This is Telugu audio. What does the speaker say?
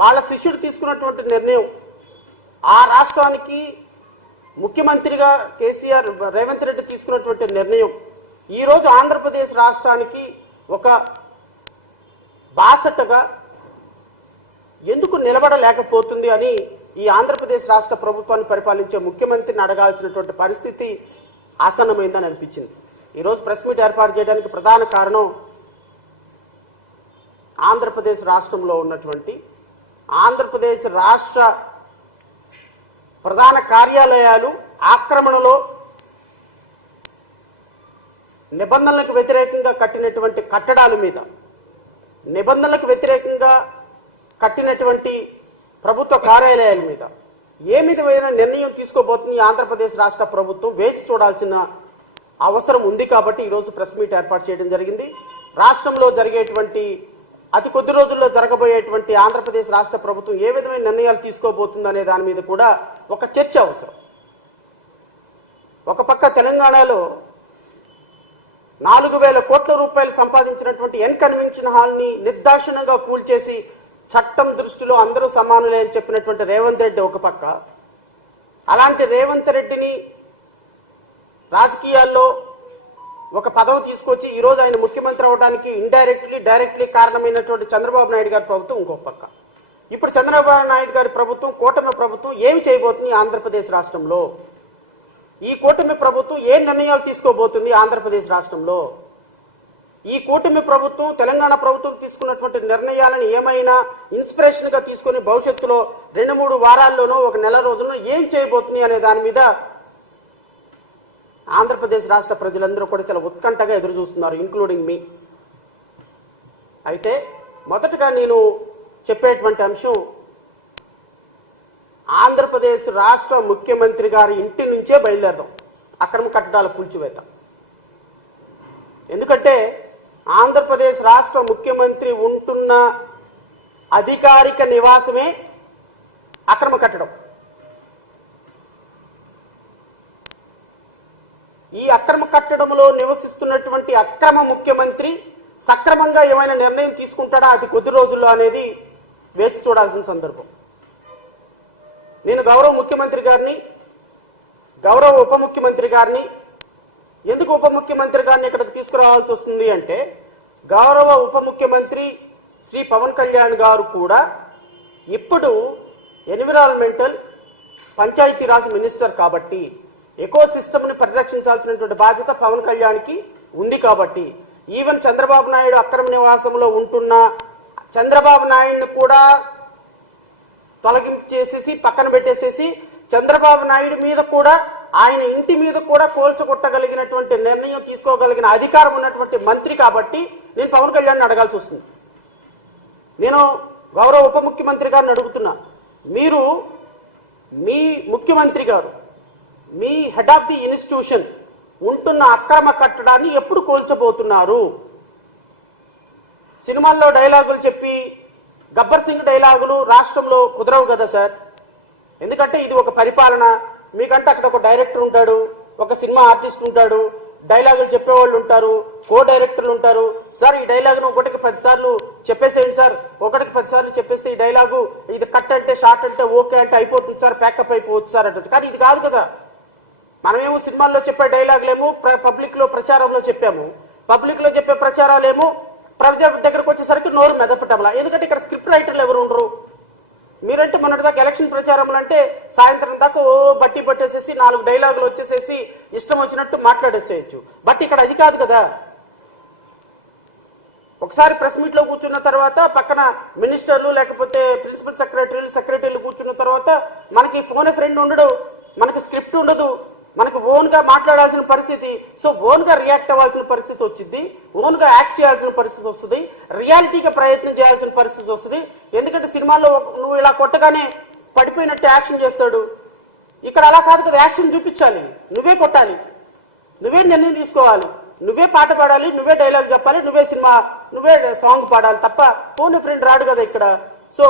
వాళ్ళ శిష్యుడు తీసుకున్నటువంటి నిర్ణయం, ఆ రాష్ట్రానికి ముఖ్యమంత్రిగా కేసీఆర్ రేవంత్ రెడ్డి తీసుకున్నటువంటి నిర్ణయం ఈరోజు ఆంధ్రప్రదేశ్ రాష్ట్రానికి ఒక బాసటగా ఎందుకు నిలబడలేకపోతుంది అని ఈ ఆంధ్రప్రదేశ్ రాష్ట్ర ప్రభుత్వాన్ని పరిపాలించే ముఖ్యమంత్రిని అడగాల్సినటువంటి పరిస్థితి ఆసన్నమైందని అనిపించింది. ఈరోజు ప్రెస్ మీట్ ఏర్పాటు చేయడానికి ప్రధాన కారణం ఆంధ్రప్రదేశ్ రాష్ట్రంలో ఉన్నటువంటి ఆంధ్రప్రదేశ్ రాష్ట్ర ప్రధాన కార్యాలయాలు ఆక్రమణలో నిబంధనలకు వ్యతిరేకంగా కట్టినటువంటి కట్టడాల మీద, నిబంధనలకు వ్యతిరేకంగా కట్టినటువంటి ప్రభుత్వ కార్యాలయాల మీద ఏ విధమైన నిర్ణయం తీసుకోబోతుంది ఆంధ్రప్రదేశ్ రాష్ట్ర ప్రభుత్వం వేచి చూడాల్సిన అవసరం ఉంది. కాబట్టి ఈరోజు ప్రెస్ మీట్ ఏర్పాటు చేయడం జరిగింది. రాష్ట్రంలో జరిగేటువంటి అతి కొద్ది రోజుల్లో జరగబోయేటువంటి ఆంధ్రప్రదేశ్ రాష్ట్ర ప్రభుత్వం ఏ విధమైన నిర్ణయాలు తీసుకోబోతుంది అనే దాని మీద కూడా ఒక చర్చ అవసరం. ఒక పక్క తెలంగాణలో 4,000 కోట్ల రూపాయలు సంపాదించినటువంటి ఎన్ కన్వెన్షన్ హాల్ని నిర్దాక్షిణ్యంగా కూల్చేసి చట్టం దృష్టిలో అందరూ సమానులే అని చెప్పినటువంటి రేవంత్ రెడ్డి ఒక పక్క, అలాంటి రేవంత్ రెడ్డిని రాజకీయాల్లో ఒక పదవి తీసుకొచ్చి ఈరోజు ఆయన ముఖ్యమంత్రి అవడానికి డైరెక్ట్లీ కారణమైనటువంటి చంద్రబాబు నాయుడు గారి ప్రభుత్వం ఇంకొక పక్క. ఇప్పుడు చంద్రబాబు నాయుడు గారి ప్రభుత్వం, కూటమి ప్రభుత్వం ఏమి చేయబోతుంది ఆంధ్రప్రదేశ్ రాష్ట్రంలో? ఈ కూటమి ప్రభుత్వం ఏ నిర్ణయాలు తీసుకోబోతుంది ఆంధ్రప్రదేశ్ రాష్ట్రంలో? ఈ కూటమి ప్రభుత్వం తెలంగాణ ప్రభుత్వం తీసుకున్నటువంటి నిర్ణయాలను ఏమైనా ఇన్స్పిరేషన్ గా తీసుకుని భవిష్యత్తులో 2-3 వారాల్లోనో ఒక నెల రోజుల్లో ఏం చేయబోతుంది అనే దాని మీద ఆంధ్రప్రదేశ్ రాష్ట్ర ప్రజలందరూ కూడా చాలా ఉత్కంఠగా ఎదురు చూస్తున్నారు, ఇంక్లూడింగ్ మీ. అయితే మొదటగా నేను చెప్పేటువంటి అంశం ఆంధ్రప్రదేశ్ రాష్ట్ర ముఖ్యమంత్రి గారి ఇంటి నుంచే బయలుదేరదాం అక్రమ కట్టడాల కూల్చివేత. ఎందుకంటే ఆంధ్రప్రదేశ్ రాష్ట్ర ముఖ్యమంత్రి ఉంటున్న అధికారిక నివాసమే అక్రమ కట్టడం. ఈ అక్రమ కట్టడంలో నివసిస్తున్నటువంటి అక్రమ ముఖ్యమంత్రి సక్రమంగా ఏమైనా నిర్ణయం తీసుకుంటాడా అతి కొద్ది రోజుల్లో అనేది వేచి చూడాల్సిన సందర్భం. నేను గౌరవ ముఖ్యమంత్రి గారిని, గౌరవ ఉప ముఖ్యమంత్రి గారిని, ఎందుకు ఉప ముఖ్యమంత్రి గారిని ఇక్కడికి తీసుకురావాల్సి వస్తుంది అంటే, గౌరవ ఉప ముఖ్యమంత్రి శ్రీ పవన్ కళ్యాణ్ గారు కూడా ఇప్పుడు ఎన్విరాన్మెంటల్ పంచాయతీరాజ్ మినిస్టర్ కాబట్టి ఎకో సిస్టమ్ని పరిరక్షించాల్సినటువంటి బాధ్యత పవన్ కళ్యాణ్కి ఉంది. కాబట్టి ఈవెన్ చంద్రబాబు నాయుడు అక్రమ నివాసంలో ఉంటున్న చంద్రబాబు నాయుడిని కూడా తొలగించేసేసి పక్కన పెట్టేసేసి చంద్రబాబు నాయుడు మీద కూడా, ఆయన ఇంటి మీద కూడా కోల్చగొట్టగలిగినటువంటి నిర్ణయం తీసుకోగలిగిన అధికారం ఉన్నటువంటి మంత్రి కాబట్టి నేను పవన్ కళ్యాణ్ని అడగాల్సి వస్తుంది. నేను గౌరవ ఉప ముఖ్యమంత్రి గారిని అడుగుతున్నా, మీరు మీ ముఖ్యమంత్రి గారు, మీ హెడ్ ఆఫ్ ది ఇన్స్టిట్యూషన్ ఉంటున్న అక్రమ కట్టడాన్ని ఎప్పుడు కోల్చబోతున్నారు? సినిమాల్లో డైలాగులు చెప్పి గబ్బర్ సింగ్ డైలాగులు రాష్ట్రంలో కుదరవు కదా సార్. ఎందుకంటే ఇది ఒక పరిపాలన. మీకంటే అక్కడ ఒక డైరెక్టర్ ఉంటాడు, ఒక సినిమా ఆర్టిస్ట్ ఉంటాడు, డైలాగులు చెప్పేవాళ్ళు ఉంటారు, కో డైరెక్టర్లు ఉంటారు. సార్ ఈ డైలాగును 1కి 10 సార్లు చెప్పేసేయండి సార్, 1కి 10 సార్లు చెప్పేస్తే ఈ డైలాగు ఇది కట్ అంటే షార్ట్ అంటే ఓకే అంటే అయిపోతుంది సార్, ప్యాకప్ అయిపోవచ్చు సార్ అంటే. కానీ ఇది కాదు కదా. మనమేమో సినిమాల్లో చెప్పే డైలాగులేమో పబ్లిక్ లో ప్రచారంలో చెప్పాము, పబ్లిక్ లో చెప్పే ప్రచారాలేమో ప్రజల దగ్గరకు వచ్చేసరికి నోరు మెదపటంలా. ఎందుకంటే ఇక్కడ స్క్రిప్ట్ రైటర్లు ఎవరు ఉండరు. మీరంటే మొన్నటిదాకా ఎలక్షన్ ప్రచారంలో అంటే సాయంత్రం దాకా బట్టి పట్టేసేసి 4 డైలాగులు వచ్చేసేసి ఇష్టం వచ్చినట్టు మాట్లాడేసేయచ్చు. బట్ ఇక్కడ అది కాదు కదా. ఒకసారి ప్రెస్ మీట్ లో కూర్చున్న తర్వాత పక్కన మినిస్టర్లు లేకపోతే ప్రిన్సిపల్ సెక్రటరీలు కూర్చున్న తర్వాత మనకి ఫోన్ ఫ్రెండ్ ఉండడు, మనకి స్క్రిప్ట్ ఉండదు, మనకు ఓన్ గా మాట్లాడాల్సిన పరిస్థితి. సో ఓన్ గా రియాక్ట్ అవ్వాల్సిన పరిస్థితి వచ్చింది, ఓన్ గా యాక్ట్ చేయాల్సిన పరిస్థితి వస్తుంది, రియాలిటీగా ప్రయత్నం చేయాల్సిన పరిస్థితి వస్తుంది. ఎందుకంటే సినిమాల్లో నువ్వు ఇలా కొట్టగానే పడిపోయినట్టు యాక్షన్ చేస్తాడు. ఇక్కడ అలా కాదు కదా. యాక్షన్ చూపించాలి, నువ్వే కొట్టాలి, నువ్వే నిర్ణయం తీసుకోవాలి, నువ్వే పాట పాడాలి, నువ్వే డైలాగ్ చెప్పాలి, నువ్వే సాంగ్ పాడాలి తప్ప ఫోన్ ఫ్రెండ్ రాడు కదా ఇక్కడ. సో